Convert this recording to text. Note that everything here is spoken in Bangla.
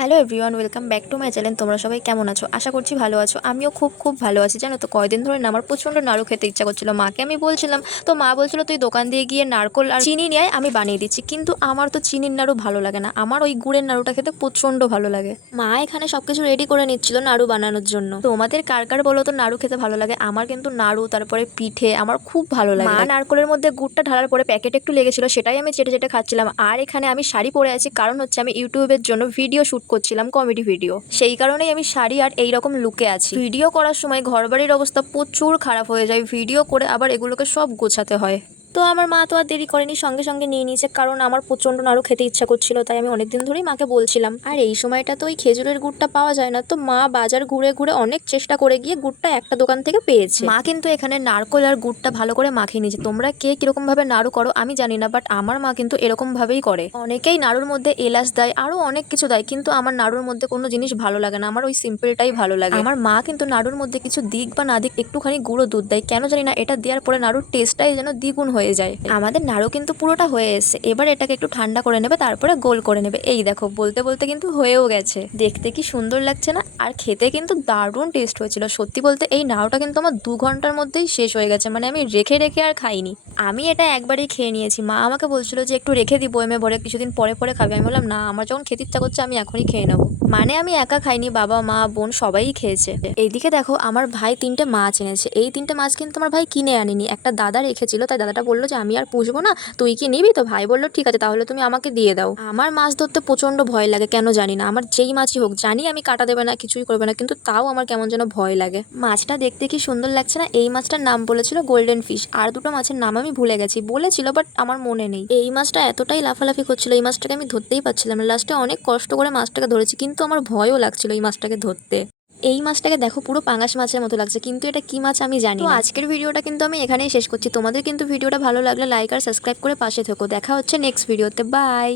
Hello everyone, welcome back to my channel. তোমরা সবাই কেমন আছো? আশা করছি ভালো আছো। আমিও খুব খুব ভালো আছি। জানো তো, কয়দিন ধরে না আমার প্রচণ্ড নাড়ু খেতে ইচ্ছা করছিল। মাকে আমি বলছিলাম, তো মা বলছিল তুই দোকান দিয়ে গিয়ে নারকল আর চিনি নিয়ে আমি বানিয়ে দিচ্ছি। কিন্তু আমার তো চিনির নাড়ু ভালো লাগে না। আমার ওই গুড়ের নাড়ুটা খেতে প্রচণ্ড ভালো লাগে। মা এখানে সবকিছু রেডি করে নিচ্ছিল নাড়ু বানানোর জন্য। তোমাদের কার কার বলো তো নাড়ু খেতে ভালো লাগে? আমার কিন্তু নাড়ু, তারপরে পিঠে আমার খুব ভালো লাগে। মা নারকলের মধ্যে গুড়টা ঢালার পরে প্যাকেট একটু লেগেছিল, সেটাই আমি চেটে চেটে খাচ্ছিলাম। আর এখানে আমি শাড়ি পরে আছি, কারণ হচ্ছে আমি ইউটিউবের জন্য ভিডিও শুট করছিলাম কমেডি ভিডিও সেই কারণেই আমি শাড়ি আর এই রকম লুকে আছি। ভিডিও করার সময় ঘরবাড়ির অবস্থা প্রচুর খারাপ হয়ে যায়। ভিডিও করে আবার এগুলোকে সব গোছাতে হয়। তো আমার মা তো আর দেরি করেনি সঙ্গে সঙ্গে নিয়ে নিয়েছে। কারণ আমার প্রচণ্ড নাড়ু খেতে ইচ্ছা করছিল তাই আমি অনেকদিন ধরেই মাকে বলছিলাম। আর এই সময়টা তো ওই খেজুরের গুড়টা পাওয়া যায় না। তো মা বাজার ঘুরে ঘুরে অনেক চেষ্টা করে গিয়ে গুড়টা একটা দোকান থেকে পেয়েছে। মা কিন্তু এখানে নারকোল আর গুড়টা ভালো করে মাখিয়ে নিয়েছে। তোমরা কে কীরকম ভাবে নাড়ু করো আমি জানি না বাট আমার মা কিন্তু এরকম ভাবেই করে। অনেকেই নাড়ুর মধ্যে এলাচ দেয় আরও অনেক কিছু দেয় কিন্তু আমার নাড়ুর মধ্যে কোনো জিনিস ভালো লাগে না। আমার ওই সিম্পলটাই ভালো লাগে। আমার মা কিন্তু নাড়ুর মধ্যে কিছু দিক বা না দিক একটুখানি গুঁড়ো দুধ দেয়। কেন জানি না এটা দেওয়ার পরে নাড়ুর টেস্টটাই যেন দ্বিগুণ হয়ে যায়। আমাদের নাড়ু কিন্তু পুরোটা হয়ে এসেছে। এবার এটাকে একটু ঠান্ডা করে নেবে, তারপরে গোল করে নেবে। এই দেখো, বলতে বলতে কিন্তু হয়েও গেছে। দেখতে কি সুন্দর লাগছে না? আর খেতে কিন্তু দারুণ টেস্ট হয়েছিল। সত্যি বলতে এই নাড়ুটা কিন্তু আমার দু ঘণ্টার মধ্যেই শেষ হয়ে গেছে। মানে আমি রেখে রেখে আর খাইনি। আমি এটা একবারই খেয়ে নিয়েছি। মা আমাকে বলছিল যে, একটু রেখে দিই বয়মে ভরে কিছুদিন পরে পরে খাবে। আমি বললাম, না, আমার যখন খেতে ইচ্ছা করছে, আমি এখনই খেয়ে নেব। মানে আমি একা খাইনি, বাবা, মা, বোন সবাই খেয়েছে। এইদিকে দেখো, আমার ভাই তিনটে মাছ এনেছে। এই তিনটে মাছ কিন্তু আমার ভাই কিনে আনিনি। একটা দাদা রেখেছিল, তাই দাদাটা বলল যে, আমি আর পুষবো না, তুই কি নিবি? তো ভাই বলল, ঠিক আছে, তাহলে তুমি আমাকে দিয়ে দাও। আমার মাছ ধরতে প্রচণ্ড ভয় লাগে, কেন জানি না। আমার যেই মাছই হোক, জানি আমি কাটা দেবে না, কিছুই করবে না, কিন্তু তাও আমার কেমন যেন ভয় লাগে। মাছটা দেখতে কি সুন্দর লাগছে না? এই মাছটার নাম বলেছিল গোল্ডেন ফিশ আর দুটো মাছের নাম আমি ভুলে গেছি। বলেছিল বাট আমার মনে নেই। এই মাছটা এতটাই লাফালাফি করছিল এই মাছটাকে আমি ধরতেই পারছিলাম না। লাস্টে অনেক কষ্ট করে মাছটাকে ধরেছি কিন্তু আমার ভয়ও লাগছিল এই মাছটাকে ধরতে। এই মাছটাকে দেখো পুরো পাঙাশ মাছের মতো লাগছে কিন্তু এটা কি মাছ আমি জানি তো আজকের ভিডিওটা কিন্তু আমি এখানেই শেষ করছি। তোমাদের কিন্তু ভিডিওটা ভালো লাগলে লাইক আর সাবস্ক্রাইব করে পাশে থেকো। দেখা হচ্ছে নেক্সট ভিডিওতে বাই